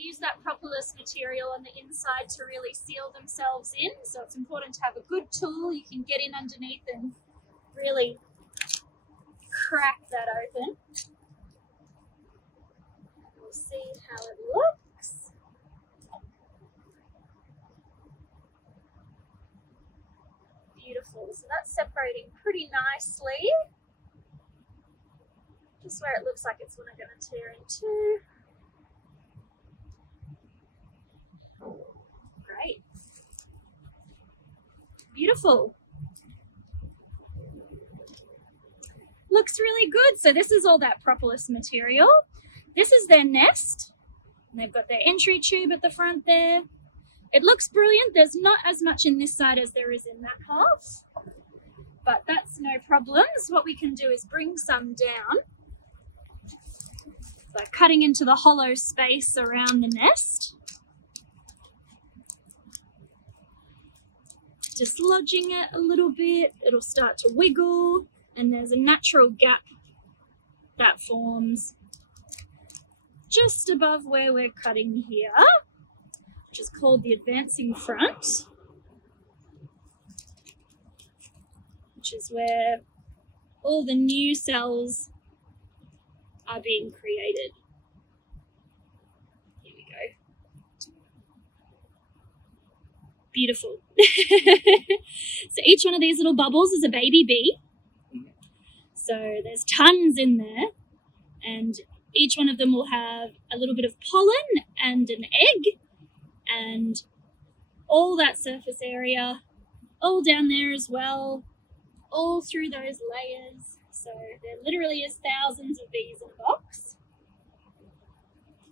use that propolis material on the inside to really seal themselves in. So it's important to have a good tool you can get in underneath and really crack that open. We'll see how it looks. Beautiful. So that's separating pretty nicely. Just where it looks like it's going to tear in two. Great. Beautiful. Looks really good. So this is all that propolis material. This is their nest. And they've got their entry tube at the front there. It looks brilliant. There's not as much in this side as there is in that half, but that's no problems. What we can do is bring some down by cutting into the hollow space around the nest. Dislodging it a little bit, it'll start to wiggle, and there's a natural gap that forms just above where we're cutting here, which is called the advancing front, which is where all the new cells are being created. Here we go. Beautiful. So each one of these little bubbles is a baby bee. So there's tons in there, and each one of them will have a little bit of pollen and an egg, and all that surface area, all down there as well, all through those layers. So there literally is thousands of bees in a box.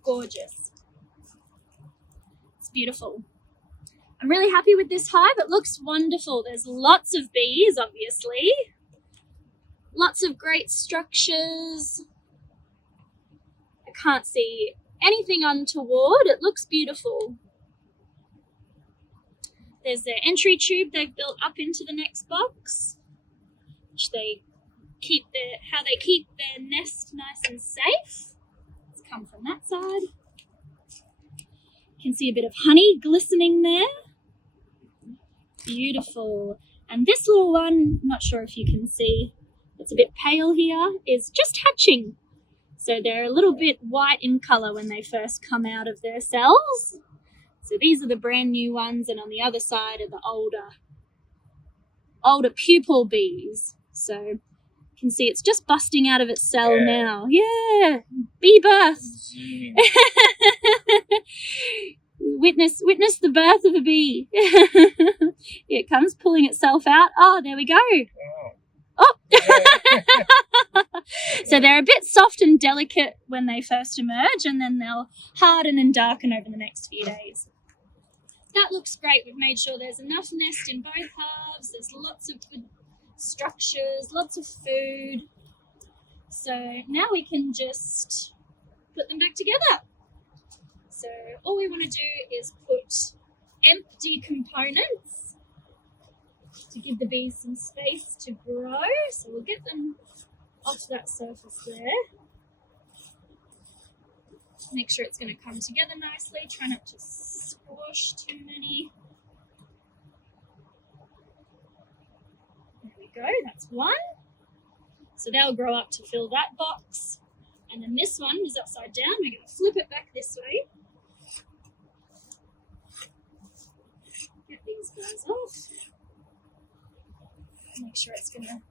Gorgeous. It's beautiful. I'm really happy with this hive. It looks wonderful. There's lots of bees, obviously. Lots of great structures. I can't see anything untoward. It looks beautiful. There's their entry tube they've built up into the next box, which they keep how they keep their nest nice and safe. Let's come from that side. You can see a bit of honey glistening there. Beautiful. And this little one, not sure if you can see, it's a bit pale here, is just hatching. So they're a little bit white in colour when they first come out of their cells. So these are the brand new ones, and on the other side are the older pupil bees. So you can see it's just busting out of its cell now. Yeah, bee birth. Witness the birth of a bee. Here it comes, pulling itself out. Oh, there we go. Oh. So they're a bit soft and delicate when they first emerge, and then they'll harden and darken over the next few days. That looks great. We've made sure there's enough nest in both halves. There's lots of good structures, lots of food. So now we can just put them back together. So all we want to do is put empty components to give the bees some space to grow. So we'll get them off that surface there. Make sure it's going to come together nicely. Try not to squash too many. There we go, that's one. So they'll grow up to fill that box. And then this one is upside down. We're going to flip it back this way. Get these guys off. Make sure it's going to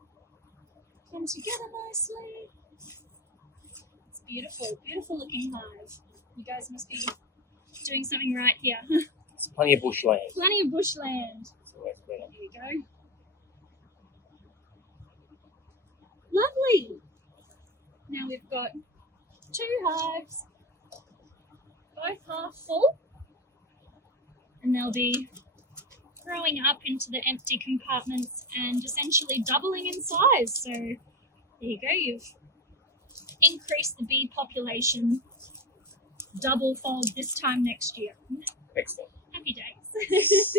come together nicely. It's beautiful, beautiful looking hive. You guys must be doing something right here. It's plenty of bushland. Plenty of bushland. Here we go. Lovely. Now we've got 2 hives, both half full, and they'll be growing up into the empty compartments and essentially doubling in size. So there you go, you've increased the bee population double-fold this time next year. Excellent. Happy days.